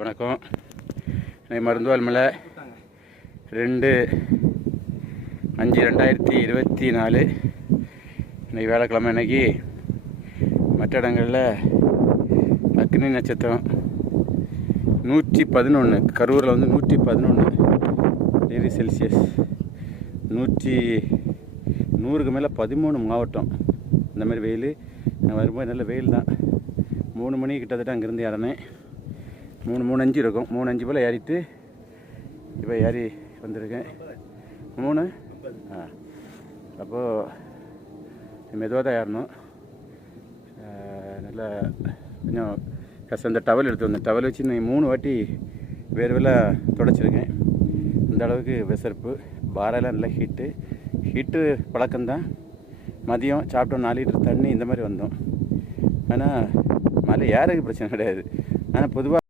வணக்கம். இன்னைக்கு மருந்துவால் மலை 2/5/2024. இன்னைக்கு வேலைக்கிழமை. இன்னைக்கு மற்ற இடங்களில் அக்னி நட்சத்திரம் 111, கரூரில் வந்து 111 டிகிரி செல்சியஸ், 100க்கு மேலே 13 மாவட்டம். இந்த மாதிரி வெயில். நான் வரும்போது நல்ல வெயில் தான். 3 மணி கிட்டத்தட்ட அங்கேருந்து ஏறினேன். 3:05 இருக்கும். 3:05 போல் ஏறிட்டு இப்போ ஏறி வந்திருக்கேன். 3 அப்போது மெதுவாக தான் ஏறணும். நல்லா கொஞ்சம் கஷ்டம். இந்த டவல் எடுத்து வந்தேன். டவல் வச்சு நான் 3 வாட்டி வேர்வையில் தொடச்சிருக்கேன். இந்த அளவுக்கு விசர்ப்பு. பாறையெல்லாம் நல்லா ஹீட்டு பழக்கம்தான். மதியம் சாப்பிட்டோம் 4 லிட்டர் தண்ணி இந்த மாதிரி வந்தோம். ஆனால் மலை ஏறதுக்கு பிரச்சனை கிடையாது. ஆனால் பொதுவாக